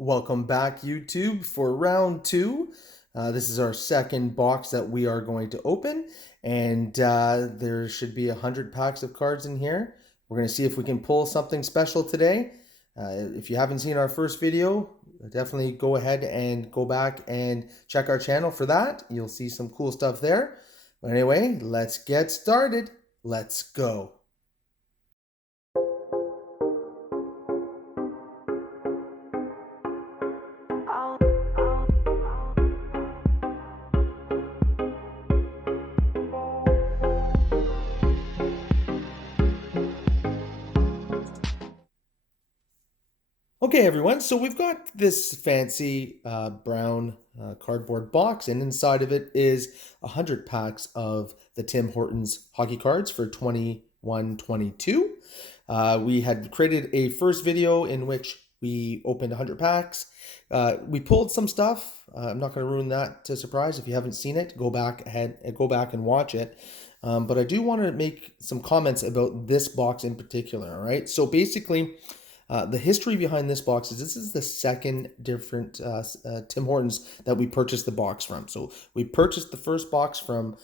Welcome back, YouTube, for round two. This is our second box that we are going to open, and there should be 100 packs of cards in here. We're going to see if we can pull something special today. If you haven't seen our first video, definitely go ahead and go back and check our channel for that. You'll see some cool stuff there. But anyway, let's get started. Let's go. Okay, everyone, so we've got this fancy brown cardboard box, and inside of it is 100 packs of the Tim Hortons hockey cards for 21-22. We had created a first video in which we opened 100 packs. We pulled some stuff. I'm not going to ruin that to surprise. If you haven't seen it, go back and watch it. But I do want to make some comments about this box in particular, all right? So basically, the history behind this box is this is the second different Tim Hortons that we purchased the box from. So we purchased the first box from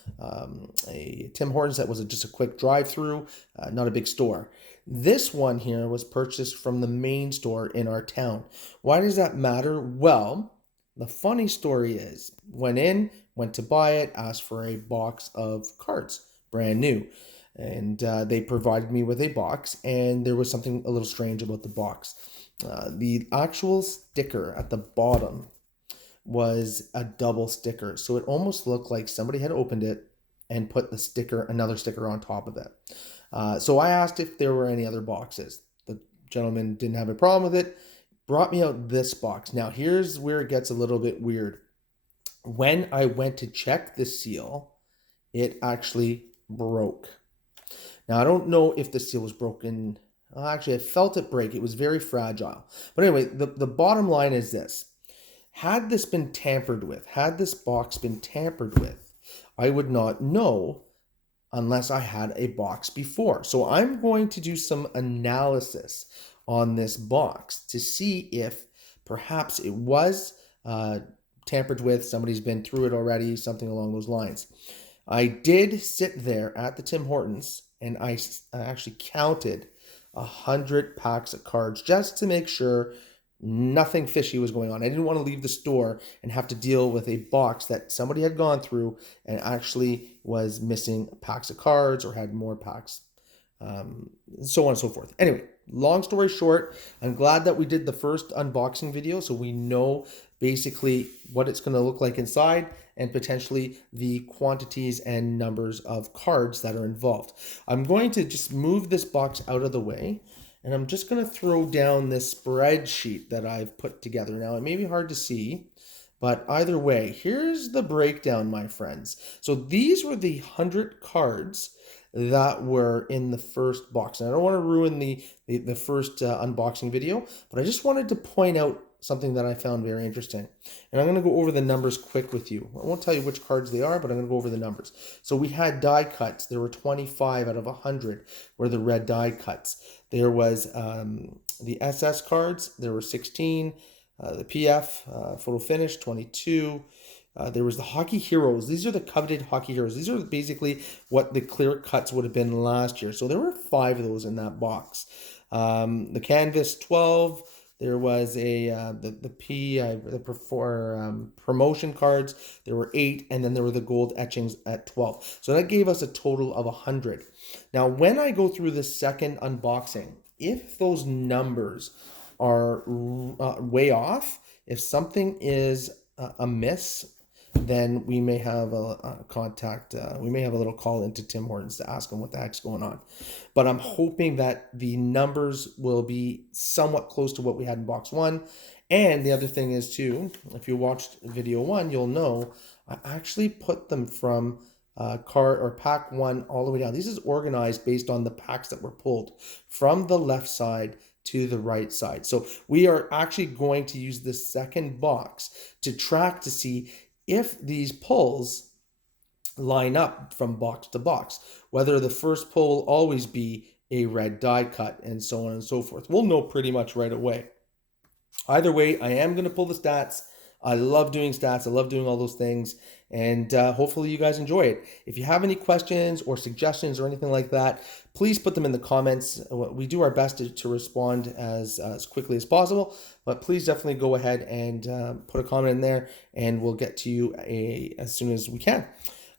a Tim Hortons that was just a quick drive-through, not a big store. This one here was purchased from the main store in our town. Why does that matter? Well, the funny story is, went to buy it, asked for a box of cards, brand new. And they provided me with a box, and there was something a little strange about the box. The actual sticker at the bottom was a double sticker, so it almost looked like somebody had opened it and put another sticker on top of it. So I asked if there were any other boxes. The gentleman didn't have a problem with it, brought me out this box. Now here's where it gets a little bit weird. When I went to check the seal, it actually broke. Now, I don't know if the seal was broken. Actually, I felt it break. It was very fragile. But anyway, the bottom line is this. Had this been tampered with, had this box been tampered with, I would not know unless I had a box before. So I'm going to do some analysis on this box to see if perhaps it was tampered with, somebody's been through it already, something along those lines. I did sit there at the Tim Hortons, and I actually counted 100 packs of cards just to make sure nothing fishy was going on. I didn't want to leave the store and have to deal with a box that somebody had gone through and actually was missing packs of cards or had more packs, so on and so forth. Anyway, long story short, I'm glad that we did the first unboxing video so we know basically what it's going to look like inside and potentially the quantities and numbers of cards that are involved. I'm going to just move this box out of the way, and I'm just going to throw down this spreadsheet that I've put together. Now, it may be hard to see, but either way, here's the breakdown, my friends. So these were the 100 cards that were in the first box. And I don't want to ruin the first unboxing video, but I just wanted to point out something that I found very interesting. And I'm going to go over the numbers quick with you. I won't tell you which cards they are, but I'm going to go over the numbers. So we had die cuts. There were 25 out of 100 were the red die cuts. There was the SS cards. There were 16. The PF, photo finish, 22. There was the hockey heroes. These are the coveted hockey heroes. These are basically what the clear cuts would have been last year. So there were 5 of those in that box. The canvas, 12. There was promotion cards. There were 8, and then there were the gold etchings at 12. So that gave us a total of 100. Now, when I go through the second unboxing, if those numbers are way off, if something is amiss, then we may have a contact. We may have a little call into Tim Hortons to ask them what the heck's going on. But I'm hoping that the numbers will be somewhat close to what we had in box 1. And the other thing is too, if you watched video 1, you'll know I actually put them from card or pack 1 all the way down. This is organized based on the packs that were pulled from the left side to the right side. So we are actually going to use this second box to track to see if these pulls line up from box to box, whether the first pull will always be a red die cut and so on and so forth. We'll know pretty much right away. Either way, I am going to pull the stats. I love doing stats. I love doing all those things. And hopefully you guys enjoy it. If you have any questions or suggestions or anything like that, please put them in the comments. We do our best to respond as quickly as possible. But please definitely go ahead and put a comment in there, and we'll get to you as soon as we can.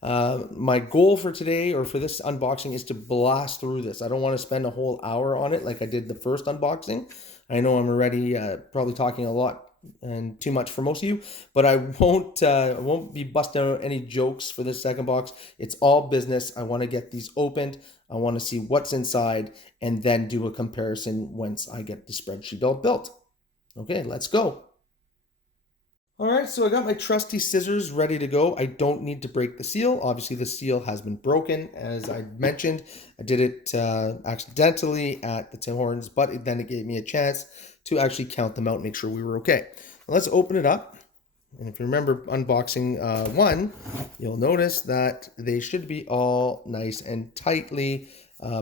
My goal for today or for this unboxing is to blast through this. I don't want to spend a whole hour on it like I did the first unboxing. I know I'm already probably talking a lot and too much for most of you, but I won't be busting out any jokes for this second box. It's all business. I want to get these opened. I want to see what's inside and then do a comparison once I get the spreadsheet all built. Okay, let's go. All right, so I got my trusty scissors ready to go. I don't need to break the seal. Obviously, the seal has been broken, as I mentioned. I did it accidentally at the Tim Hortons, but then it gave me a chance to actually count them out and make sure we were okay. Now, let's open it up. And if you remember unboxing one, you'll notice that they should be all nice and tightly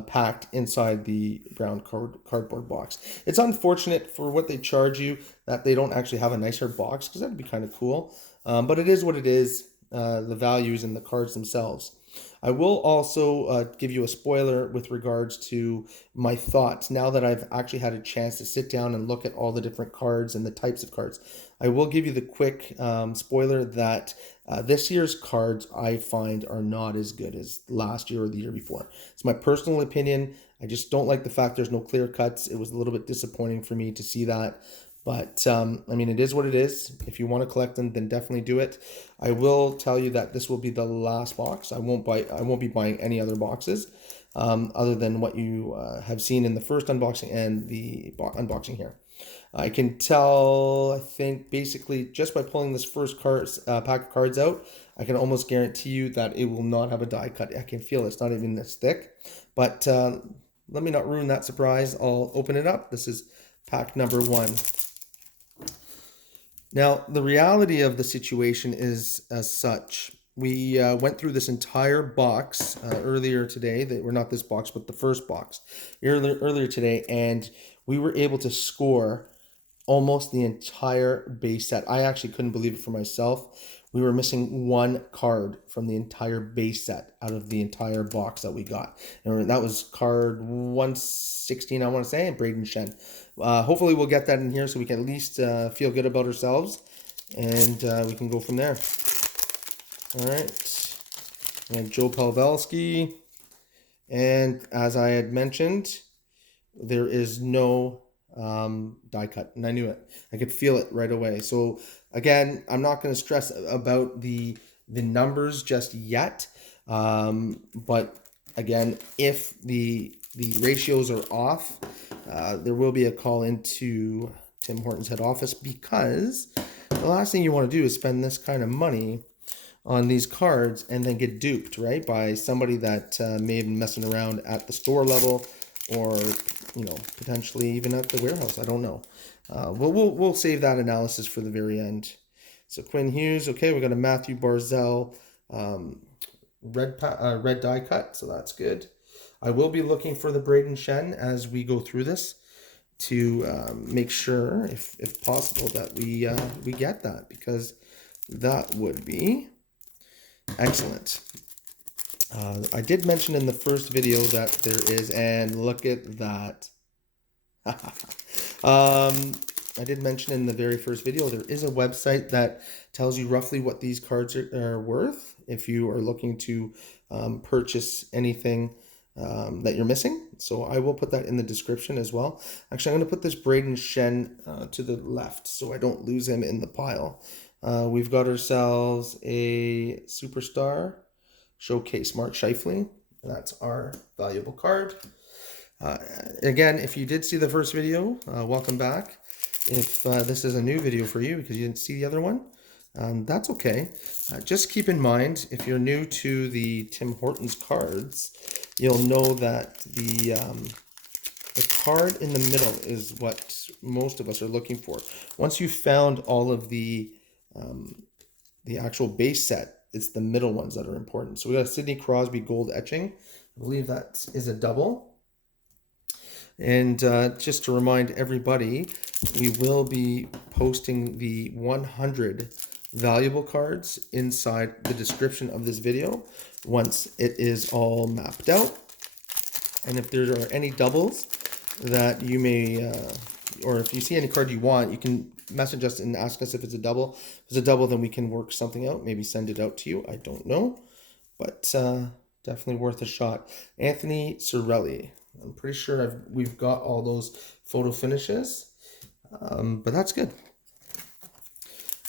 packed inside the brown cardboard box. It's unfortunate for what they charge you that they don't actually have a nicer box, because that'd be kind of cool. But it is what it is. The values in the cards themselves. I will also give you a spoiler with regards to my thoughts now that I've actually had a chance to sit down and look at all the different cards and the types of cards. I will give you the quick spoiler that this year's cards I find are not as good as last year or the year before. It's my personal opinion. I just don't like the fact there's no clear cuts. It was a little bit disappointing for me to see that. But I mean, it is what it is. If you want to collect them, then definitely do it. I will tell you that this will be the last box. I won't be buying any other boxes other than what you have seen in the first unboxing and the unboxing here. I can tell, I think, basically just by pulling this first pack of cards out, I can almost guarantee you that it will not have a die cut. I can feel it's not even this thick. But let me not ruin that surprise. I'll open it up. This is pack number 1. Now, the reality of the situation is as such. We went through this entire box earlier today. We're not this box, but the first box earlier today, and we were able to score almost the entire base set. I actually couldn't believe it for myself. We were missing one card from the entire base set out of the entire box that we got. And that was card 116, I want to say, and Braden Shen. Hopefully we'll get that in here so we can at least feel good about ourselves. And we can go from there. All right. And Joe Pavelski. And as I had mentioned, there is no die cut, and I knew it. I could feel it right away. So again, I'm not going to stress about the numbers just yet, but again, if the ratios are off, there will be a call into Tim Hortons head office, because the last thing you want to do is spend this kind of money on these cards and then get duped, right, by somebody that may have been messing around at the store level, or potentially even at the warehouse. I don't know. We'll save that analysis for the very end. So Quinn Hughes, okay, we got a Matthew Barzell red die cut, so that's good. I will be looking for the Braden Shen as we go through this to make sure, if possible, that we get that, because that would be excellent. I did mention in the first video that there is, and look at that. I did mention in the very first video, there is a website that tells you roughly what these cards are worth if you are looking to purchase anything that you're missing. So I will put that in the description as well. Actually, I'm going to put this Braden Shen to the left so I don't lose him in the pile. We've got ourselves a superstar showcase, Mark Scheifele. That's our valuable card. Again, if you did see the first video, welcome back. If this is a new video for you because you didn't see the other one, that's okay. Just keep in mind, if you're new to the Tim Hortons cards, you'll know that the card in the middle is what most of us are looking for. Once you've found all of the actual base set, it's the middle ones that are important. So we got a Sidney Crosby gold etching. I believe that is a double. And just to remind everybody, we will be posting the 100 valuable cards inside the description of this video once it is all mapped out. And if there are any doubles that you may, or if you see any card you want, you can message us and ask us if it's a double. If it's a double, then we can work something out, maybe send it out to you. I don't know, but definitely worth a shot. Anthony Cirelli. I'm pretty sure we've got all those photo finishes, but that's good.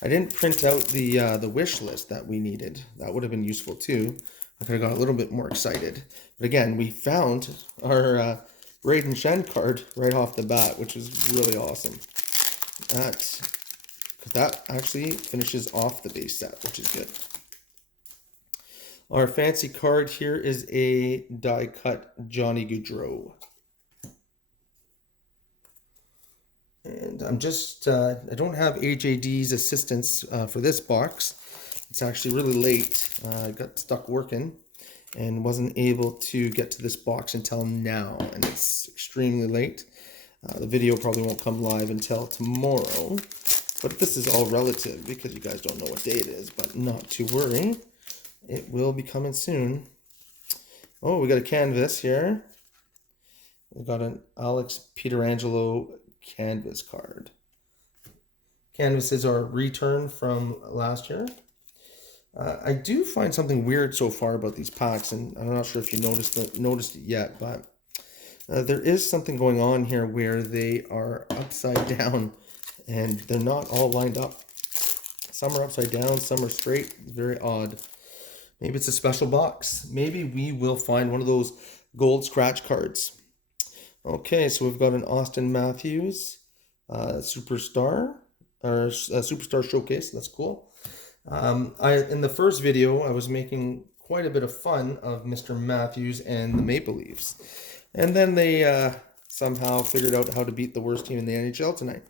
I didn't print out the wish list that we needed. That would have been useful too. I could have got a little bit more excited. But again, we found our Braden Shen card right off the bat, which is really awesome. That actually finishes off the base set, which is good. Our fancy card here is a die cut Johnny Gaudreau. And I'm just, I don't have AJD's assistance for this box. It's actually really late. I got stuck working and wasn't able to get to this box until now. And it's extremely late. The video probably won't come live until tomorrow. But this is all relative because you guys don't know what day it is. But not to worry. It will be coming soon. Oh, we got a canvas here. We got an Alex Pietrangelo canvas card. Canvases are return from last year. I do find something weird so far about these packs, and I'm not sure if you noticed it yet, but there is something going on here where they are upside down and they're not all lined up. Some are upside down, some are straight. Very odd. Maybe it's a special box. Maybe we will find one of those gold scratch cards. Okay, so we've got an Austin Matthews superstar showcase. That's cool. In the first video, I was making quite a bit of fun of Mr. Matthews and the Maple Leafs, and then they somehow figured out how to beat the worst team in the NHL tonight.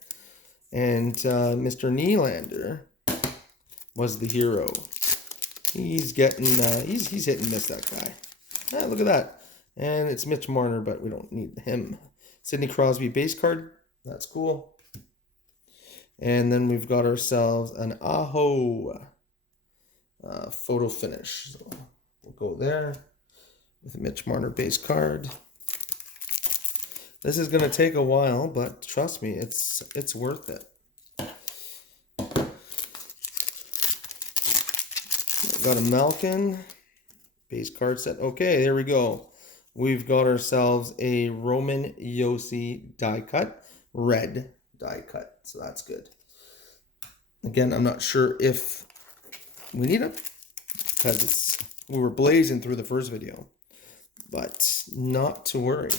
And Mr. Nylander was the hero. He's getting he's hit and miss, that guy. Ah, look at that. And it's Mitch Marner, but we don't need him. Sidney Crosby base card. That's cool. And then we've got ourselves an Aho photo finish. So we'll go there with a Mitch Marner base card. This is going to take a while, but trust me, it's worth it. Got a Malkin base card set. Okay, there we go. We've got ourselves a Roman Josi die cut, red die cut. So that's good. Again, I'm not sure if we need it because we were blazing through the first video, but not to worry.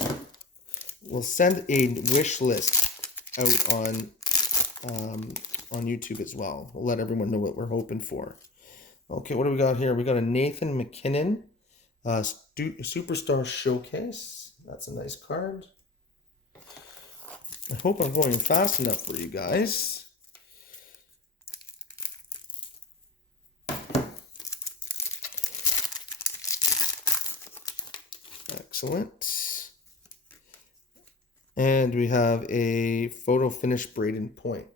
We'll send a wish list out on YouTube as well. We'll let everyone know what we're hoping for. Okay, what do we got here? We got a Nathan McKinnon Superstar Showcase. That's a nice card. I hope I'm going fast enough for you guys. Excellent. And we have a photo finish Braden Point.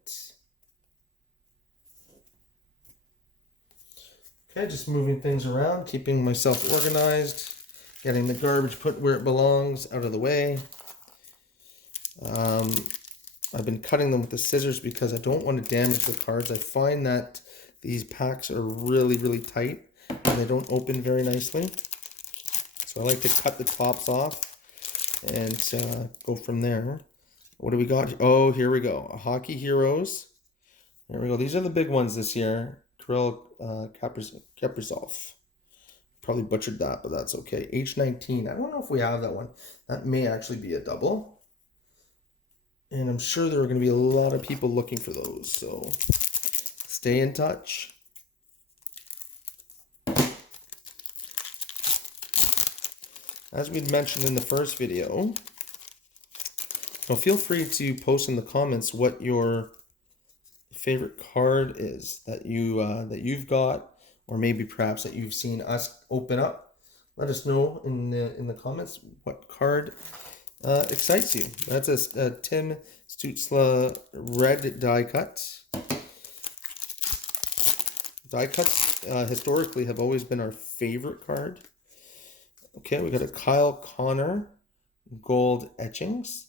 Okay, just moving things around, keeping myself organized, getting the garbage put where it belongs, out of the way. I've been cutting them with the scissors because I don't want to damage the cards. I find that these packs are really, really tight and they don't open very nicely. So I like to cut the tops off and go from there. What do we got? Oh, here we go. Hockey Heroes. There we go. These are the big ones this year. Kirill Kaprizov. Probably butchered that, but that's okay. H19. I don't know if we have that one. That may actually be a double. And I'm sure there are going to be a lot of people looking for those. So stay in touch. As we'd mentioned in the first video, so feel free to post in the comments what your favorite card is that you've got, or maybe perhaps that you've seen us open up. Let us know in the comments what card excites you. That's a Tim Stutzla red die cut. Die cuts historically have always been our favorite card. Okay, we got a Kyle Connor gold etchings.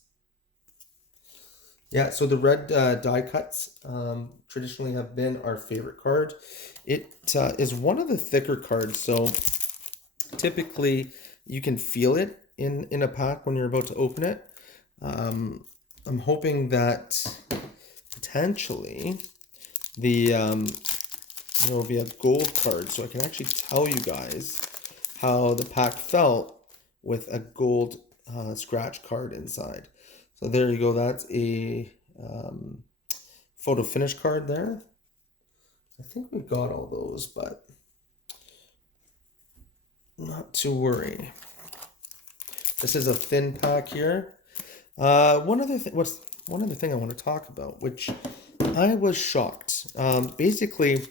Yeah, so the red die cuts traditionally have been our favorite card. It is one of the thicker cards, so typically you can feel it in a pack when you're about to open it. I'm hoping that potentially there will be a gold card, so I can actually tell you guys how the pack felt with a gold scratch card inside. So there you go. That's a photo finish card there. I think we got all those, but not to worry. This is a thin pack here. One other thing I want to talk about, which I was shocked. Basically,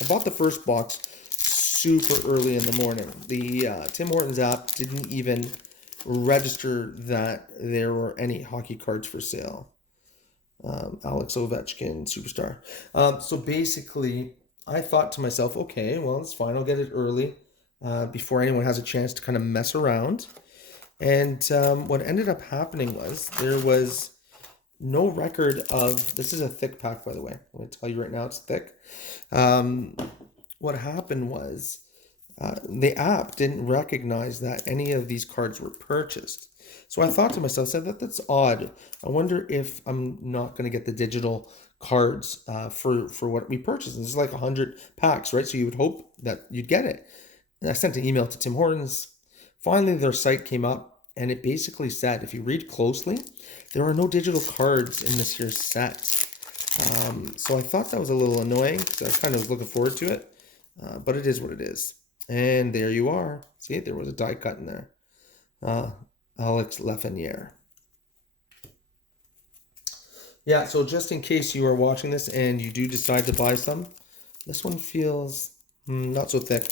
I bought the first box super early in the morning. The Tim Hortons app didn't even register that there were any hockey cards for sale. Alex Ovechkin, superstar. So basically, I thought to myself, okay, well, it's fine. I'll get it early before anyone has a chance to kind of mess around. And what ended up happening was there was no record of. This is a thick pack, by the way. I'm going to tell you right now, it's thick. What happened was the app didn't recognize that any of these cards were purchased. So I thought to myself, said that's odd. I wonder if I'm not going to get the digital cards for what we purchased. And this is like 100 packs, right? So you would hope that you'd get it. And I sent an email to Tim Hortons. Finally, their site came up, and it basically said, if you read closely, there are no digital cards in this year's set. So I thought that was a little annoying because I was kind of looking forward to it. But it is what it is. And there you are. See, there was a die cut in there. Alex Lafreniere. Yeah, so just in case you are watching this and you do decide to buy some, this one feels not so thick.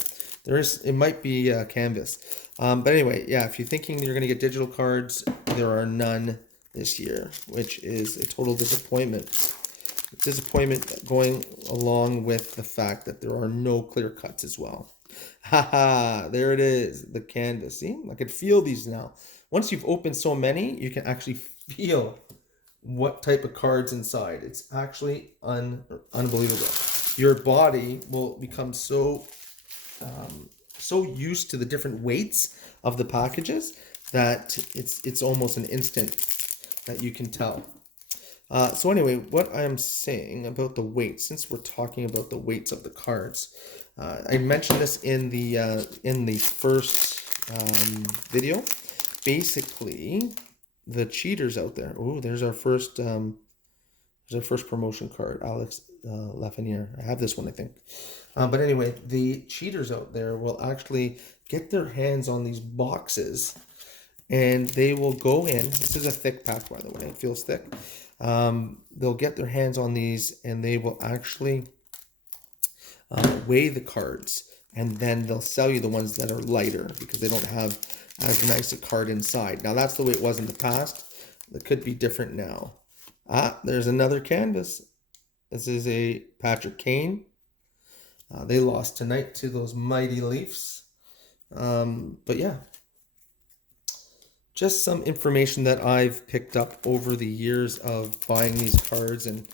It might be canvas. But anyway, yeah, if you're thinking you're going to get digital cards, there are none this year, which is a total disappointment. Disappointment going along with the fact that there are no clear cuts as well. Haha, there it is, the canvas. See, I can feel these now. Once you've opened so many, you can actually feel what type of cards inside. It's actually unbelievable. Your body will become so used to the different weights of the packages that it's almost an instant that you can tell. So anyway, what I'm saying about the weight, since we're talking about the weights of the cards, I mentioned this in the first video. Basically, the cheaters out there. Oh, there's our first promotion card, Alex Lafreniere. I have this one, I think. But anyway, the cheaters out there will actually get their hands on these boxes, and they will go in. This is a thick pack, by the way. It feels thick. They'll get their hands on these, and they will actually weigh the cards, and then they'll sell you the ones that are lighter because they don't have as nice a card inside. Now, that's the way it was in the past. It could be different now. There's another canvas. This is a Patrick Kane. They lost tonight to those mighty Leafs. But yeah, just some information that I've picked up over the years of buying these cards and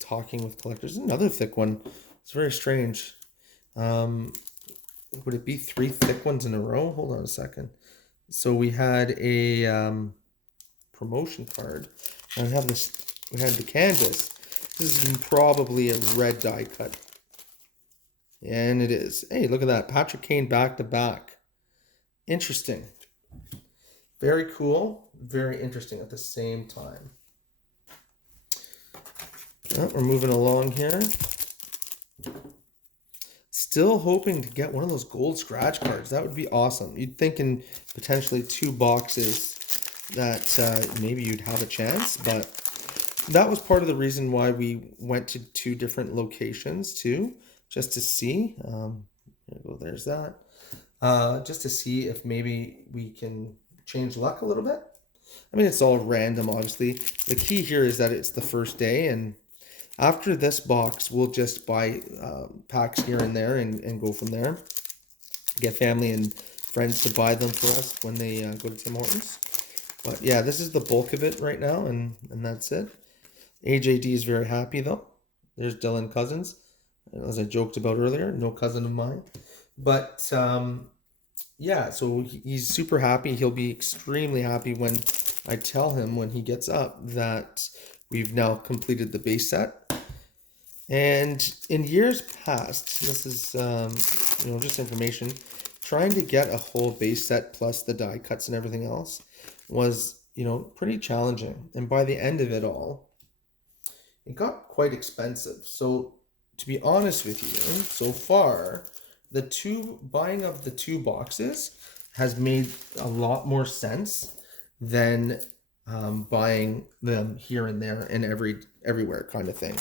talking with collectors. Another thick one. It's very strange. Would it be 3 thick ones in a row? Hold on a second. So we had a promotion card. And we had the canvas. This is probably a red die cut. And it is. Hey, look at that. Patrick Kane back to back. Interesting. Very cool. Very interesting at the same time. We're moving along here. Still hoping to get one of those gold scratch cards. That would be awesome. You'd think in potentially 2 boxes that maybe you'd have a chance, but that was part of the reason why we went to 2 different locations too, just to see. There's that. Just to see if maybe we can change luck a little bit. I mean, it's all random, obviously. The key here is that it's the first day, and after this box, we'll just buy packs here and there and go from there. Get family and friends to buy them for us when they go to Tim Hortons. But yeah, this is the bulk of it right now, and that's it. AJD is very happy though. There's Dylan Cousins, as I joked about earlier, no cousin of mine. But yeah, so he's super happy. He'll be extremely happy when I tell him when he gets up that we've now completed the base set. And in years past, this is just information, trying to get a whole base set plus the die cuts and everything else was pretty challenging. And by the end of it all, it got quite expensive. So to be honest with you, so far, buying of the two boxes has made a lot more sense than buying them here and there and everywhere kind of thing.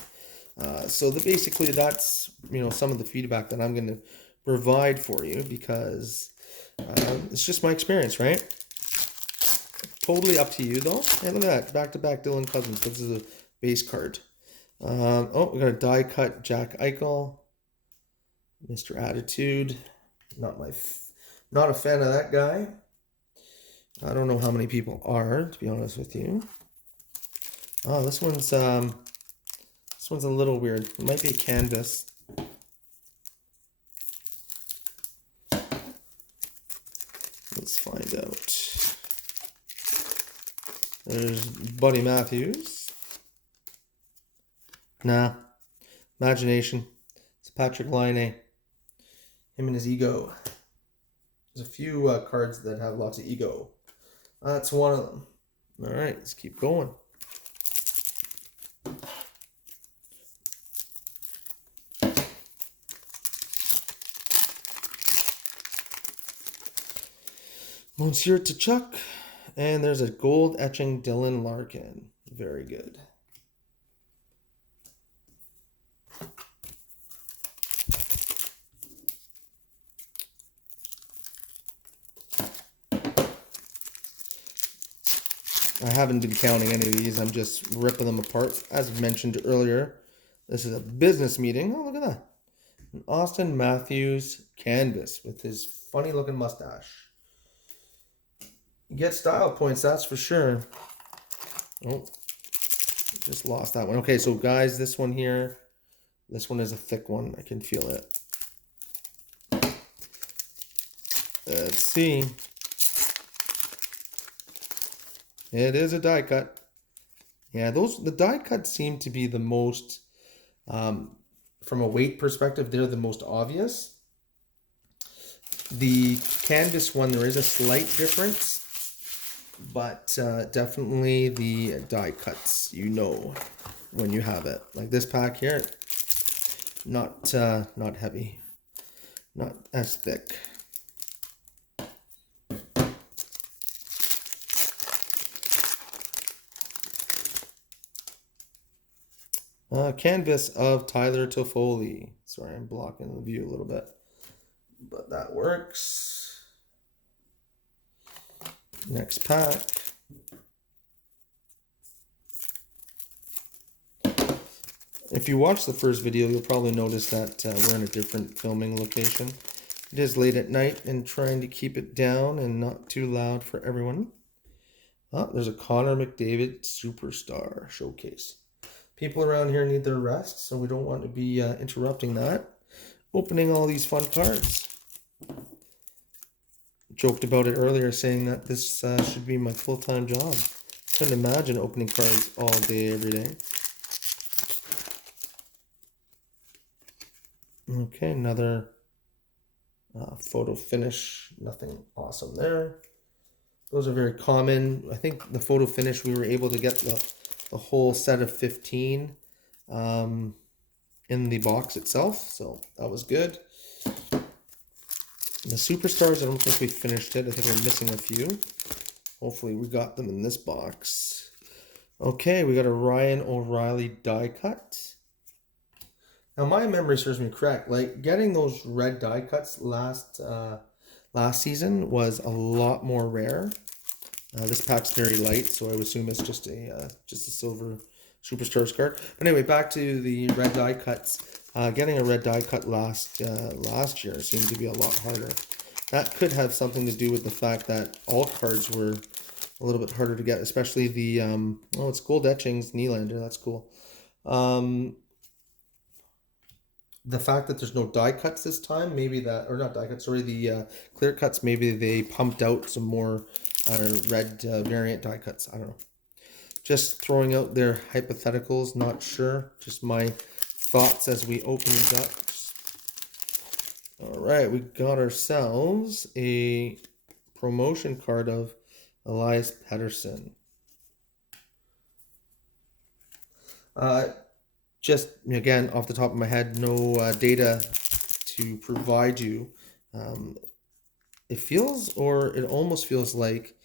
So basically that's some of the feedback that I'm going to provide for you, because it's just my experience, right? Totally up to you though. Hey, look at that, back-to-back Dylan Cousins. This is a base card. Oh, we got a die cut Jack Eichel, Mr. Attitude. Not a fan of that guy. I don't know how many people are, to be honest with you. Oh, this one's a little weird. It might be a canvas. Let's find out. There's Buddy Matthews. Nah. Imagination. It's Patrick Laine. Him and his ego. There's a few cards that have lots of ego. That's one of them. All right, let's keep going. Monsieur Tkachuk. And there's a gold etching Dylan Larkin. Very good. I haven't been counting any of these. I'm just ripping them apart. As mentioned earlier, this is a business meeting. Oh, look at that. An Austin Matthews canvas with his funny looking mustache. You get style points, that's for sure. Oh, just lost that one. Okay, so guys, this one here, this one is a thick one. I can feel it. Let's see. It is a die cut. Yeah, the die cuts seem to be the most, from a weight perspective, they're the most obvious. The canvas one, there is a slight difference. But definitely the die cuts, when you have it. Like this pack here, not heavy, not as thick. Canvas of Tyler Toffoli. Sorry, I'm blocking the view a little bit, but that works. Next pack. If you watch the first video, you'll probably notice that we're in a different filming location. It is late at night and trying to keep it down and not too loud for everyone. Oh, there's a Connor McDavid Superstar Showcase. People around here need their rest, so we don't want to be interrupting that. Opening all these fun cards. Joked about it earlier, saying that this should be my full-time job. Couldn't imagine opening cards all day, every day. Okay, another photo finish. Nothing awesome there. Those are very common. I think the photo finish, we were able to get the whole set of 15 in the box itself, so that was good. The Superstars, I don't think we finished it. I think we're missing a few. Hopefully we got them in this box. Okay, we got a Ryan O'Reilly die cut. Now my memory serves me correct. Like getting those red die cuts last season was a lot more rare. This pack's very light, so I would assume it's just a silver Superstars card. But anyway, back to the red die cuts. Getting a red die cut last year seemed to be a lot harder. That could have something to do with the fact that all cards were a little bit harder to get, especially the it's gold etchings Nylander. That's cool. The fact that there's no die cuts this time, maybe that, or not die cuts, sorry, the clear cuts, maybe they pumped out some more red variant die cuts. I don't know. Just throwing out their hypotheticals, not sure. Just my thoughts as we open these up. All right, we got ourselves a promotion card of Elias Pettersson. Just, again, off the top of my head, no data to provide you. It feels, or it almost feels like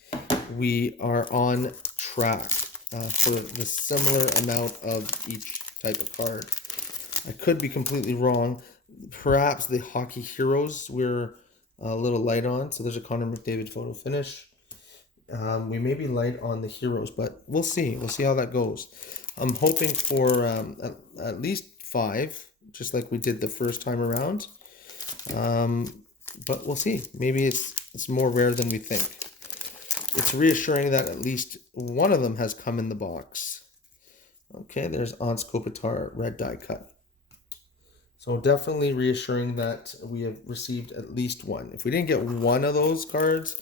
we are on track for the similar amount of each type of card. I could be completely wrong. Perhaps the Hockey Heroes we're a little light on. So there's a Connor McDavid photo finish. We may be light on the Heroes, but we'll see. We'll see how that goes. I'm hoping for at least 5, just like we did the first time around. But we'll see. Maybe it's more rare than we think. It's reassuring that at least one of them has come in the box. Okay, there's Ans Kopitar red die cut. So definitely reassuring that we have received at least one. If we didn't get one of those cards,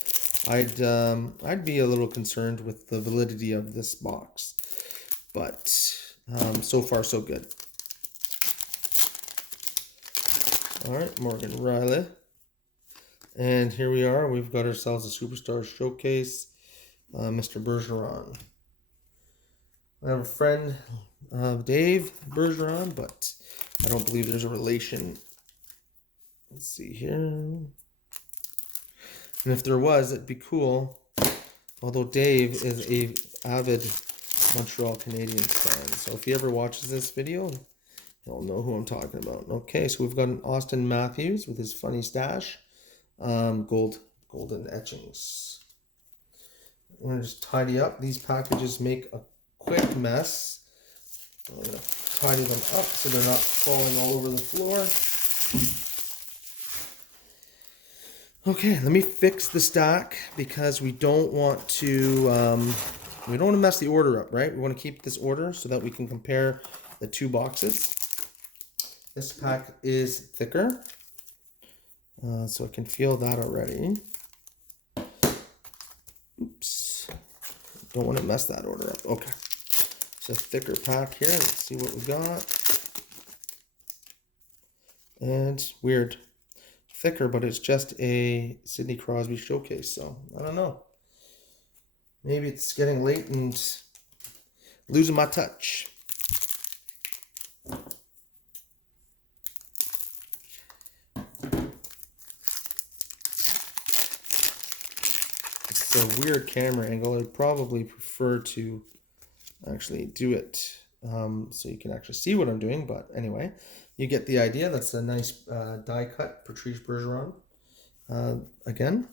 I'd be a little concerned with the validity of this box. But so far so good. All right, Morgan Riley. And here we are. We've got ourselves a Superstar Showcase, Mr. Bergeron. I have a friend, Dave Bergeron, but I don't believe there's a relation. Let's see here. And if there was, it'd be cool. Although Dave is a avid Montreal Canadiens fan. So if he ever watches this video, he'll know who I'm talking about. Okay, so we've got an Austin Matthews with his funny stash. Golden etchings. I'm going to just tidy up. These packages make a quick mess. I'm going to tidy them up so they're not falling all over the floor. Okay, let me fix the stack because we don't want to mess the order up, right? We want to keep this order so that we can compare the two boxes. This pack is thicker, so I can feel that already. Oops, don't want to mess that order up. Okay, it's a thicker pack here. Let's see what we got. And weird. Thicker, but it's just a Sidney Crosby showcase, so I don't know. Maybe it's getting late and losing my touch. It's a weird camera angle. I'd probably prefer to actually do it so you can actually see what I'm doing, but anyway. You get the idea. That's a nice die cut, Patrice Bergeron. Again.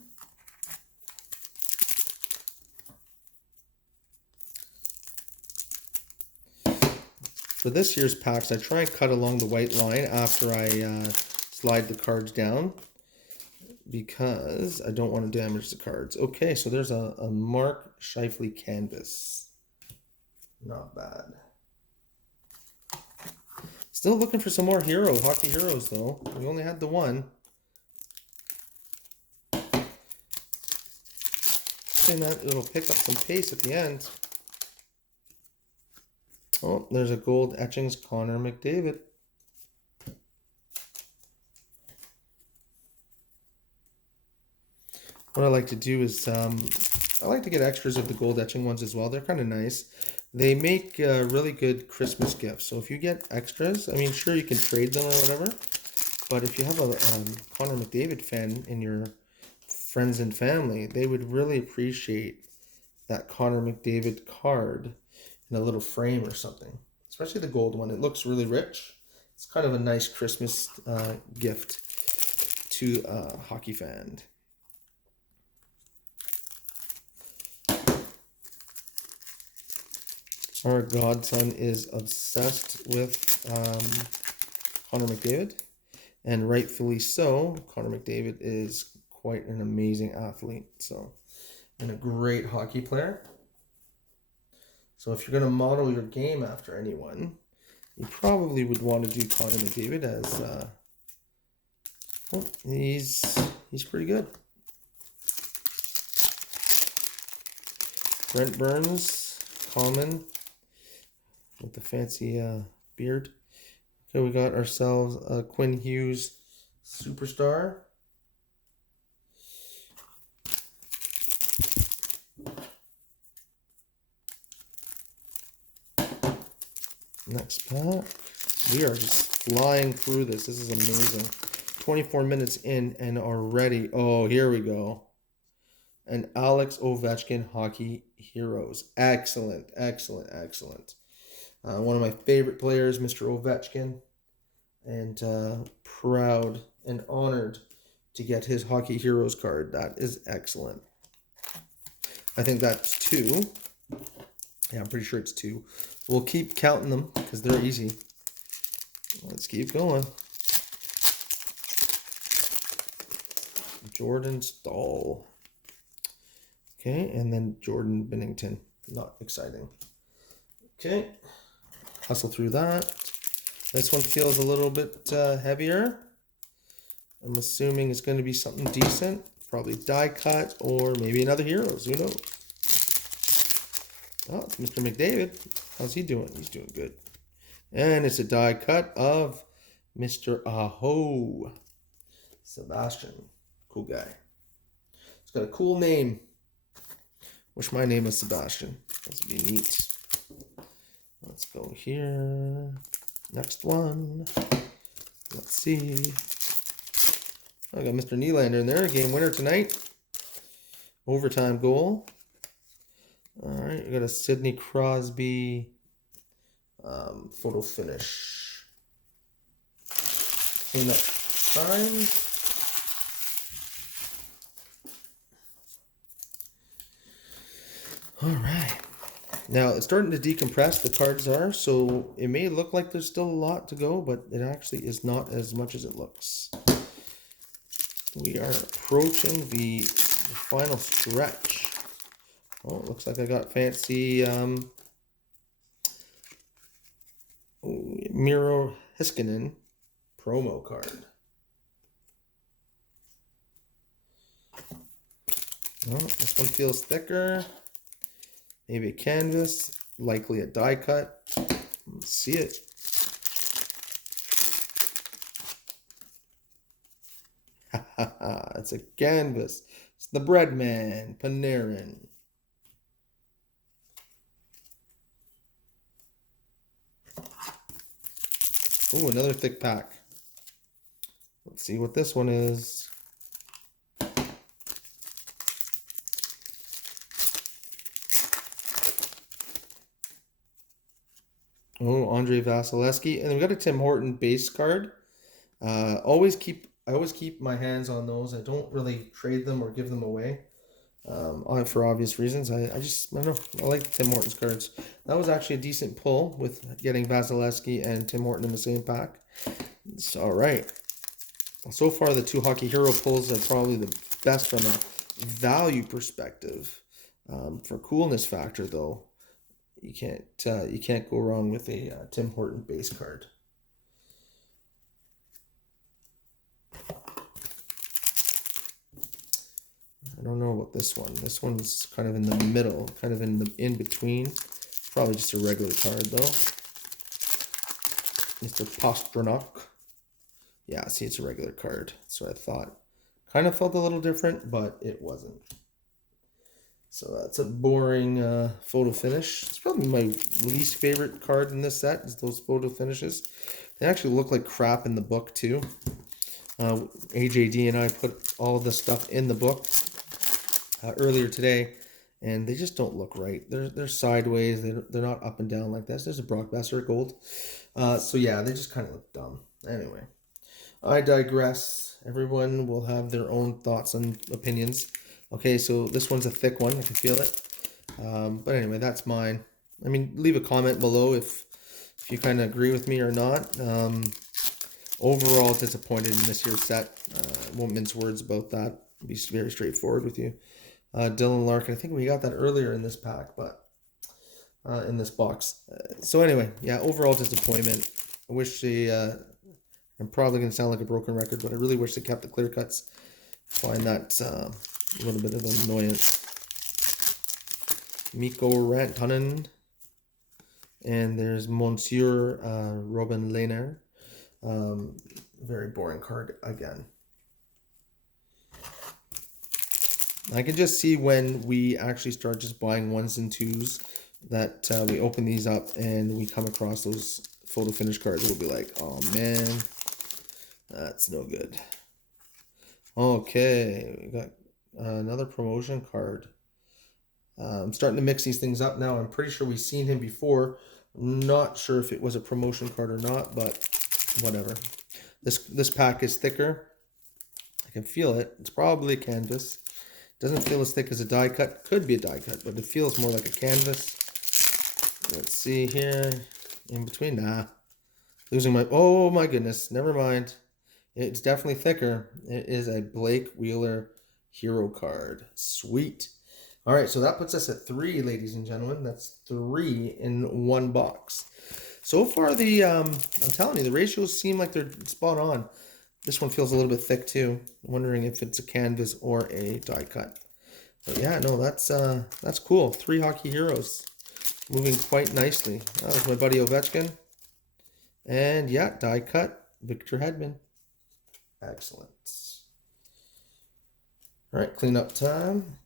For this year's packs, I try and cut along the white line after I slide the cards down because I don't want to damage the cards. Okay, so there's a Mark Scheifele canvas. Not bad. Still looking for some more hockey heroes, though. We only had the one. Saying that it'll pick up some pace at the end. Oh, there's a gold etchings Connor McDavid. What I like to do is I like to get extras of the gold etching ones as well. They're kind of nice. They make really good Christmas gifts. So if you get extras, I mean, sure, you can trade them or whatever. But if you have a Connor McDavid fan in your friends and family, they would really appreciate that Connor McDavid card in a little frame or something. Especially the gold one. It looks really rich. It's kind of a nice Christmas gift to a hockey fan. Our godson is obsessed with Connor Mcdavid, and rightfully so. Connor McDavid is quite an amazing athlete, and a great hockey player. So if you're going to model your game after anyone, you probably would want to do Connor McDavid as he's pretty good. Brent Burns, common, with the fancy beard. Okay, we got ourselves a Quinn Hughes superstar. Next pack. We are just flying through this. This is amazing. 24 minutes in and already. Oh, here we go. And Alex Ovechkin Hockey Heroes. Excellent, excellent, excellent. One of my favorite players, Mr. Ovechkin. And proud and honored to get his Hockey Heroes card. That is excellent. I think that's 2. Yeah, I'm pretty sure it's 2. We'll keep counting them because they're easy. Let's keep going. Jordan Stahl. Okay, and then Jordan Binnington. Not exciting. Okay, hustle through that. This one feels a little bit heavier. I'm assuming it's going to be something decent. Probably die cut or maybe another Heroes. Who knows? Oh, it's Mr. McDavid. How's he doing? He's doing good. And it's a die cut of Mr. Aho. Sebastian. Cool guy. He's got a cool name. Wish my name was Sebastian. This would be neat. Let's go here. Next one. Let's see. I got Mr. Nylander in there. Game winner tonight. Overtime goal. All right, we got a Sidney Crosby photo finish. Clean up time. All right. Now it's starting to decompress. The cards are, so it may look like there's still a lot to go, but it actually is not as much as it looks. We are approaching the final stretch. Oh, it looks like I got fancy Miro Heiskanen promo card. Oh, this one feels thicker. Maybe a canvas, likely a die cut. Let's see it. It's a canvas. It's the Breadman, Panarin. Ooh, another thick pack. Let's see what this one is. Oh, Andre Vasilevsky. And then we got a Tim Horton base card. I always keep my hands on those. I don't really trade them or give them away. For obvious reasons. I don't know. I like the Tim Hortons cards. That was actually a decent pull with getting Vasilevsky and Tim Horton in the same pack. It's all right. So far, the 2 Hockey Hero pulls are probably the best from a value perspective. For coolness factor, though, you can't go wrong with a Tim Horton base card. I don't know about this one. This one's kind of in the middle, kind of in between. Probably just a regular card though. Mr. Pastrnak. Yeah, see, it's a regular card. So I thought. Kind of felt a little different, but it wasn't. So that's a boring photo finish. It's probably my least favorite card in this set is those photo finishes. They actually look like crap in the book too. AJD and I put all the stuff in the book earlier today, and they just don't look right. They're sideways. They're not up and down like this. There's a Brock Besser gold. So yeah, they just kind of look dumb. Anyway, I digress. Everyone will have their own thoughts and opinions. Okay, so this one's a thick one. I can feel it. But anyway, that's mine. I mean, leave a comment below if you kind of agree with me or not. Overall disappointed in this year's set. Won't mince words about that. Be very straightforward with you. Dylan Larkin, I think we got that earlier in this pack, but in this box. So anyway, yeah, overall disappointment. I wish they, I'm probably going to sound like a broken record, but I really wish they kept the clear cuts. Find that a little bit of an annoyance. Mikko Rantanen. And there's Monsieur Robin Lehner. Very boring card again. I can just see when we actually start just buying ones and twos that we open these up and we come across those photo finish cards. We'll be like, oh man, that's no good. Okay, we got another promotion card. I'm starting to mix these things up now. I'm pretty sure we've seen him before. I'm not sure if it was a promotion card or not, but whatever. This pack is thicker. I can feel it. It's probably canvas. Doesn't feel as thick as a die cut. Could be a die cut, but it feels more like a canvas. Let's see here. In between. Nah. Losing my... Oh my goodness. Never mind. It's definitely thicker. It is a Blake Wheeler hero card. Sweet. All right, so that puts us at 3, ladies and gentlemen. That's 3 in one box. So far, I'm telling you, the ratios seem like they're spot on. This one feels a little bit thick too. I'm wondering if it's a canvas or a die cut. But yeah, no, that's cool. 3 hockey heroes, moving quite nicely. That was my buddy Ovechkin, and yeah, die cut Victor Hedman. Excellent. All right, cleanup time.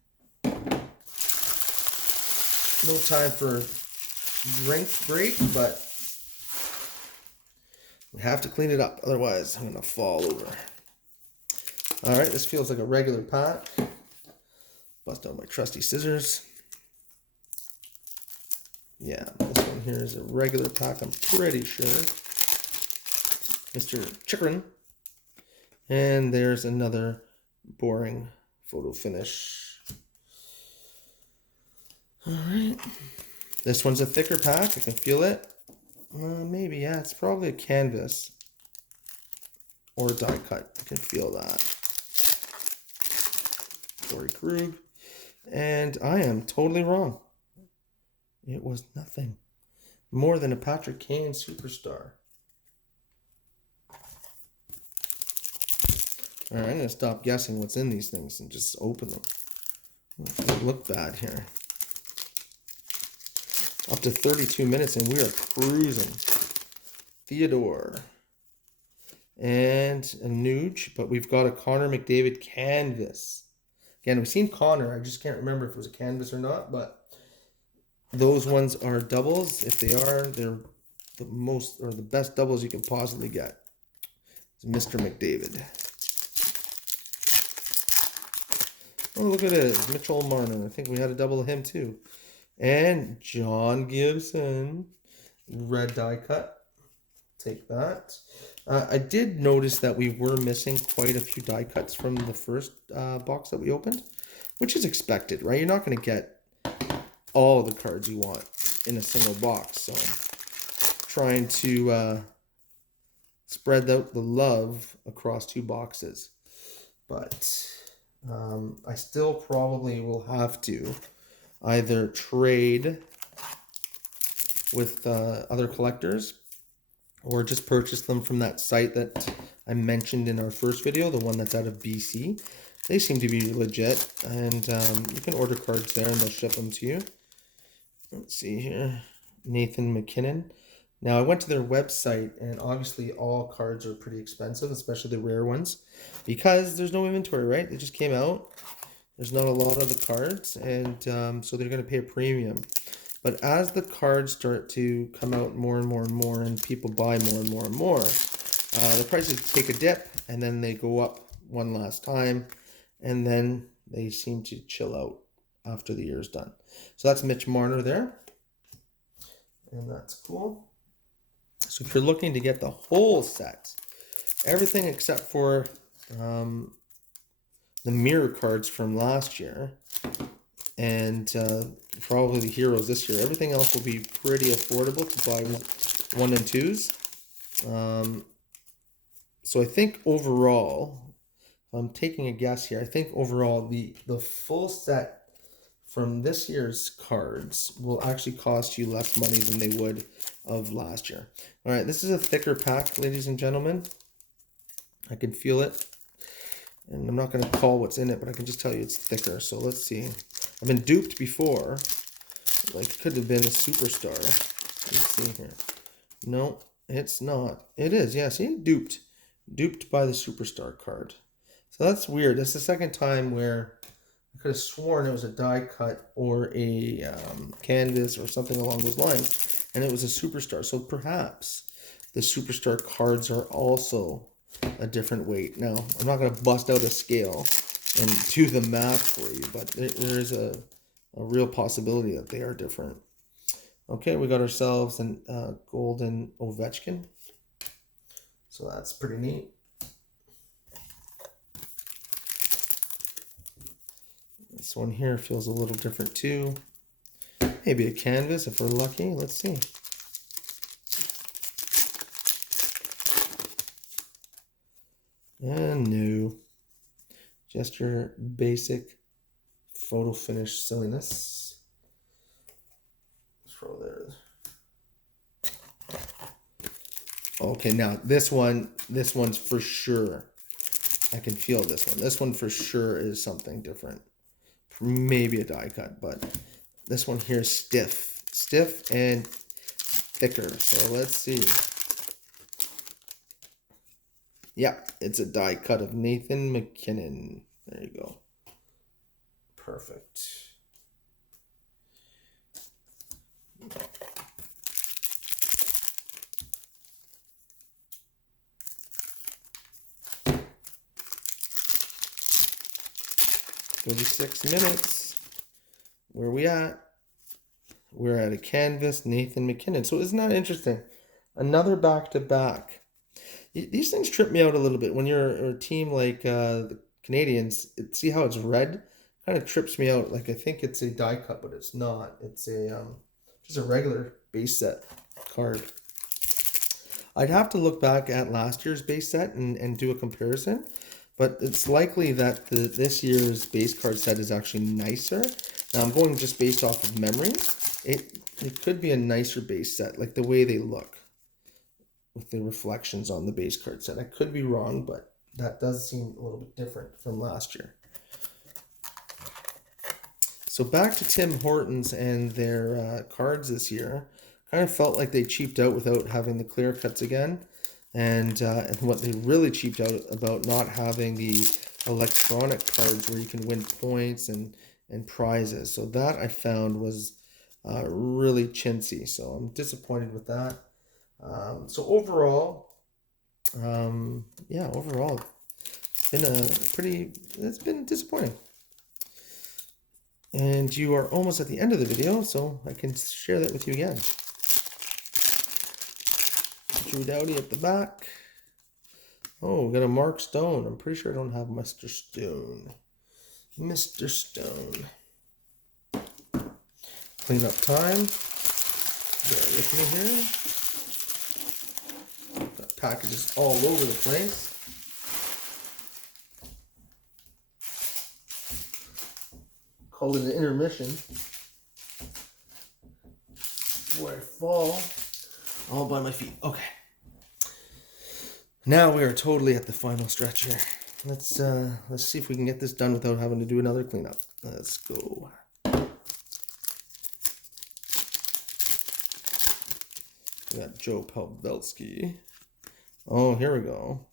No time for drink break, but we have to clean it up. Otherwise, I'm going to fall over. All right, this feels like a regular pack. Bust out my trusty scissors. Yeah, this one here is a regular pack, I'm pretty sure. Mr. Chikrin. And there's another boring photo finish. All right. This one's a thicker pack. I can feel it. Maybe, yeah. It's probably a canvas or a die cut. I can feel that. Corey Krug. And I am totally wrong. It was nothing more than a Patrick Kane superstar. All right, I'm going to stop guessing what's in these things and just open them. They look bad here. Up to 32 minutes and we are cruising. Theodore. And a Nuge, but we've got a Connor McDavid canvas. Again, we've seen Connor. I just can't remember if it was a canvas or not, but those ones are doubles. If they are, they're the most or the best doubles you can possibly get. It's Mr. McDavid. Oh, look at it. Mitchell Marner. I think we had a double of him too. And John Gibson. Red die cut. Take that. I did notice that we were missing quite a few die cuts from the first box that we opened, which is expected, right? You're not going to get all the cards you want in a single box. So trying to spread out the love across 2 boxes. But I still probably will have to either trade with other collectors or just purchase them from that site that I mentioned in our first video, the one that's out of BC. They seem to be legit, and you can order cards there and they'll ship them to you. Let's see here. Nathan McKinnon. Now, I went to their website, and obviously all cards are pretty expensive, especially the rare ones, because there's no inventory, right? They just came out. There's not a lot of the cards, and so they're going to pay a premium. But as the cards start to come out more and more and more, and people buy more and more and more, the prices take a dip, and then they go up one last time, and then they seem to chill out after the year's done. So that's Mitch Marner there, and that's cool. So if you're looking to get the whole set, everything except for the mirror cards from last year, and probably the heroes this year. Everything else will be pretty affordable to buy 1 and 2s. So I think overall, I'm taking a guess here. I think overall the full set from this year's cards will actually cost you less money than they would of last year. All right, this is a thicker pack, ladies and gentlemen. I can feel it. And I'm not going to call what's in it, but I can just tell you it's thicker. So let's see. I've been duped before. Like, it could have been a superstar. Let's see here. No, it's not. It is. Yeah, see? Duped. Duped by the superstar card. So that's weird. That's the second time where I could have sworn it was a die cut or a canvas or something along those lines, and it was a superstar. So perhaps the superstar cards are also a different weight. Now, I'm not going to bust out a scale and do the math for you, but there is a real possibility that they are different. Okay, we got ourselves a golden Ovechkin. So that's pretty neat. This one here feels a little different too. Maybe a canvas if we're lucky. Let's see. And no. Just your basic photo finish silliness. Throw there. Okay, now this one's for sure. I can feel this one. This one for sure is something different. Maybe a die cut, but this one here is stiff and thicker. So let's see. Yeah, it's a die cut of Nathan McKinnon. There you go. Perfect. $36 Where are we at? We're at a canvas, Nathan McKinnon. So isn't that interesting? Another back-to-back. These things trip me out a little bit. When you're a team like the Canadians, see how it's red? Kind of trips me out. Like I think it's a die cut, but it's not. It's a just a regular base set card. I'd have to look back at last year's base set and do a comparison. But it's likely that this year's base card set is actually nicer. Now I'm going just based off of memory. It could be a nicer base set, like the way they look with the reflections on the base card set. I could be wrong, but that does seem a little bit different from last year. So back to Tim Hortons and their cards this year. Kind of felt like they cheaped out without having the clear cuts again. And what they really cheaped out about not having the electronic cards where you can win points and prizes. So that I found was really chintzy. So I'm disappointed with that. So overall, overall, it's been disappointing. And you are almost at the end of the video, so I can share that with you again. Drew Doughty at the back. Oh, we got a Mark Stone. I'm pretty sure I don't have Mr. Stone. Mr. Stone. Clean up time. Bear with me here. Got packages all over the place. Call it an intermission. Before I fall. All by my feet. Okay. Now we are totally at the final stretch here. Let's see if we can get this done without having to do another cleanup. Let's go. We got Joe Pavelski. Oh, here we go.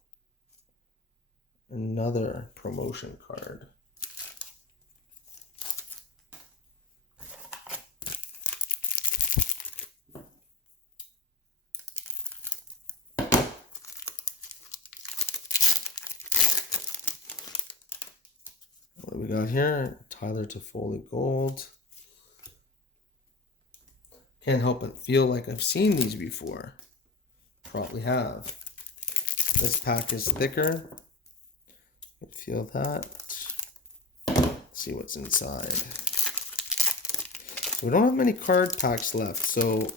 Another promotion card. What do we got here? Tyler Toffoli Gold. Can't help but feel like I've seen these before. Probably have. This pack is thicker. I can feel that. Let's see what's inside. We don't have many card packs left, so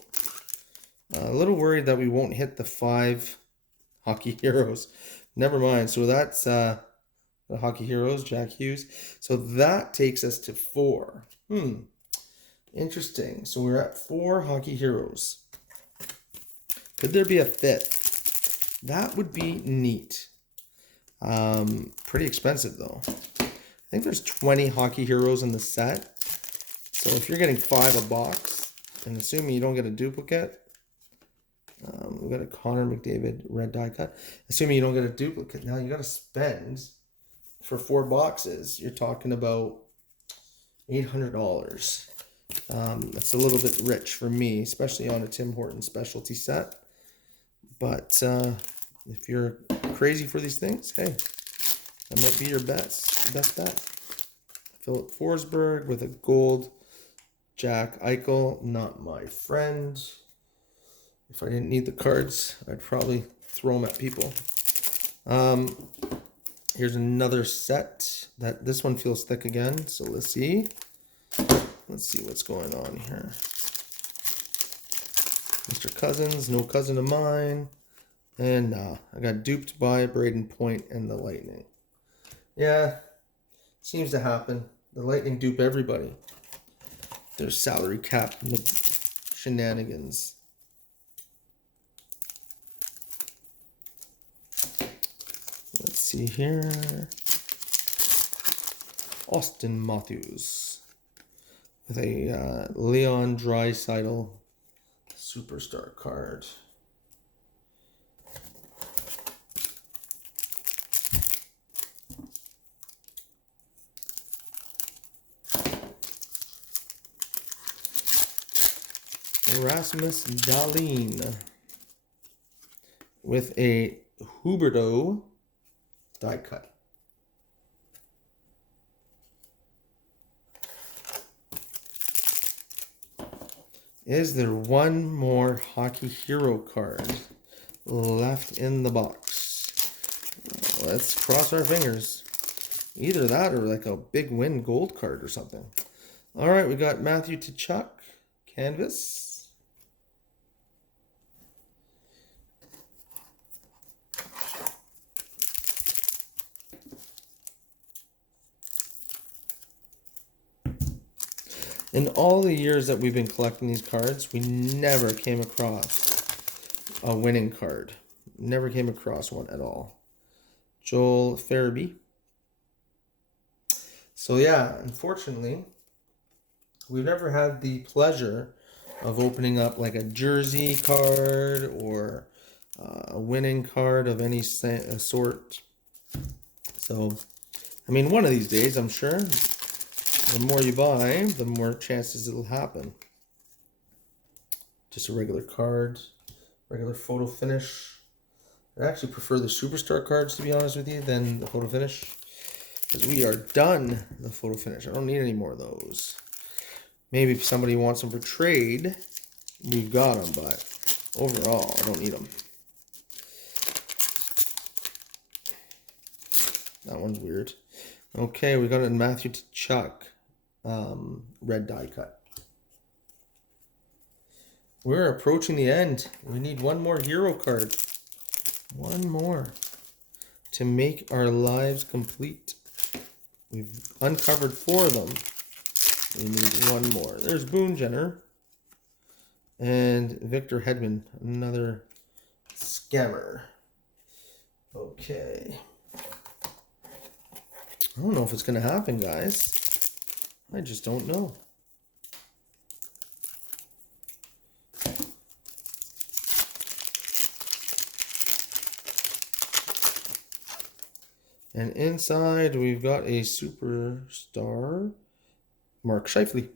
a little worried that we won't hit the 5 Hockey Heroes. Never mind. So that's the Hockey Heroes, Jack Hughes. So that takes us to 4. Interesting. So we're at 4 Hockey Heroes. Could there be a 5th? That would be neat. Pretty expensive though. I think there's 20 Hockey Heroes in the set. So if you're getting 5 a box, and assuming you don't get a duplicate, we got a Connor McDavid red die cut. Assuming you don't get a duplicate, now you got to spend for 4 boxes. You're talking about $800. That's a little bit rich for me, especially on a Tim Hortons specialty set. But if you're crazy for these things, hey, that might be your best bet. Philip Forsberg with a gold Jack Eichel, not my friend. If I didn't need the cards, I'd probably throw them at people. Here's another set. This one feels thick again, so let's see. Let's see what's going on here. Mr. Cousins, no cousin of mine. And I got duped by Braden Point and the Lightning. Yeah, seems to happen. The Lightning dupe everybody. Their salary cap shenanigans. Let's see here. Austin Matthews with a Leon Draisaitl superstar card. Rasmus Dahlin with a Huberdeau die cut. Is there one more Hockey Hero card left in the box? Let's cross our fingers. Either that or like a big win gold card or something. All right, we got Matthew Tkachuk, canvas. In all the years that we've been collecting these cards, we never came across a winning card. Never came across one at all. Joel Farabee. So yeah, unfortunately, we've never had the pleasure of opening up like a jersey card or a winning card of any sort. So, I mean, one of these days, I'm sure, the more you buy, the more chances it'll happen. Just a regular card, regular photo finish. I actually prefer the superstar cards, to be honest with you, than the photo finish. Because we are done the photo finish. I don't need any more of those. Maybe if somebody wants them for trade, we've got them, but overall, I don't need them. That one's weird. Okay, we got it in Matthew Tkachuk. Red die cut. We're approaching the end. We need one more hero card. One more to make our lives complete. We've uncovered 4 of them. We need one more. There's Boone Jenner and Victor Hedman, another scammer. Okay. I don't know if it's going to happen, guys. I just don't know. And inside, we've got a superstar, Mark Scheifele.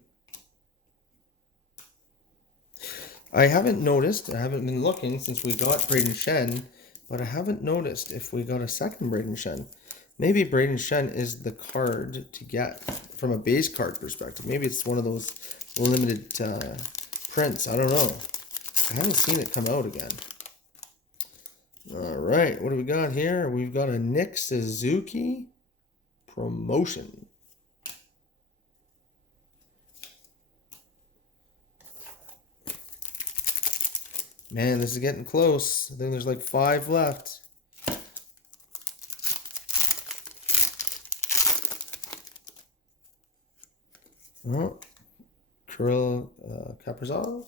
I haven't noticed, I haven't been looking since we got Braden Shen, but I haven't noticed if we got a second Braden Shen. Maybe Braden Shen is the card to get from a base card perspective. Maybe it's one of those limited prints. I don't know. I haven't seen it come out again. All right, what do we got here? We've got a Nick Suzuki promotion. Man, this is getting close. I think there's like 5 left. Oh, Kirill Kaprizov.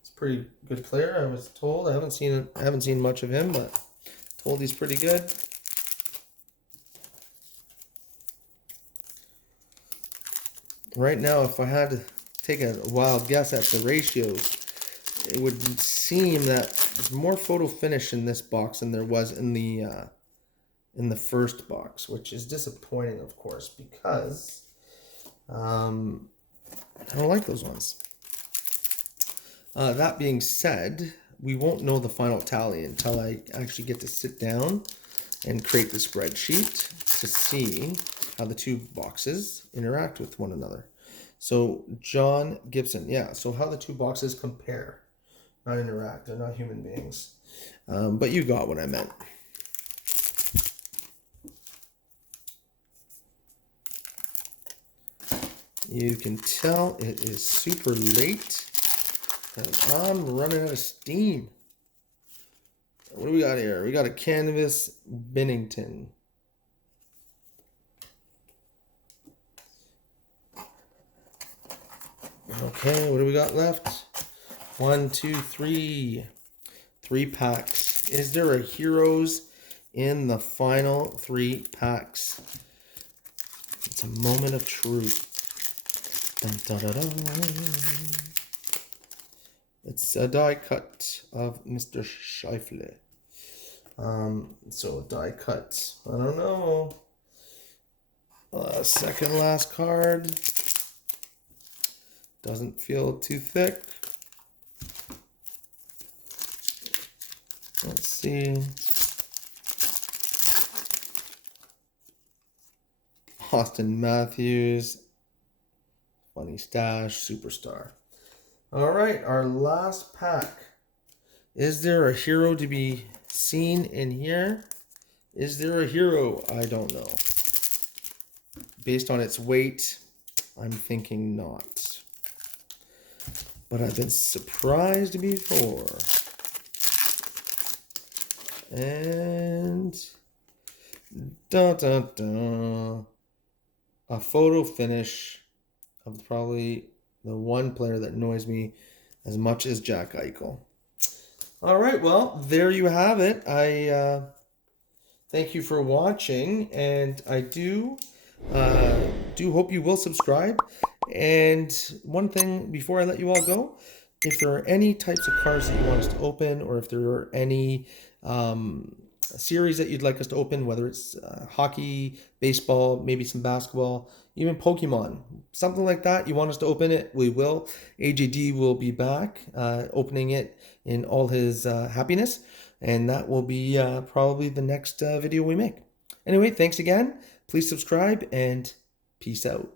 It's a pretty good player, I was told. I haven't seen much of him, but told he's pretty good. Right now, if I had to take a wild guess at the ratios, it would seem that there's more photo finish in this box than there was in the first box, which is disappointing, of course, because I don't like those ones. That being said, we won't know the final tally until I actually get to sit down and create the spreadsheet to see how the 2 boxes interact with one another. So John Gibson, yeah, so how the 2 boxes compare, not interact. They're not human beings. But you got what I meant. You can tell it is super late and I'm running out of steam. What do we got here? We got a canvas Bennington. Okay, what do we got left? 1, 2, 3. 3 packs. Is there a Heroes in the final 3 packs? It's a moment of truth. Dun, dun, dun, dun. It's a die cut of Mr. Scheifele. So die cut. I don't know. Second last card. Doesn't feel too thick. Let's see. Austin Matthews. Funny stash. Superstar. All right, our last pack. Is there a hero to be seen in here? Is there a hero? I don't know. Based on its weight, I'm thinking not. But I've been surprised before. And dun, dun, dun, a photo finish of probably the one player that annoys me as much as Jack Eichel. All right, well, there you have it. I thank you for watching, and I do hope you will subscribe. And one thing before I let you all go, if there are any types of cards that you want us to open, or if there are any series that you'd like us to open, whether it's hockey, baseball, maybe some basketball, even Pokemon, something like that, you want us to open it, we will. AJD will be back opening it in all his happiness, and that will be probably the next video we make. Anyway, thanks again. Please subscribe, and peace out.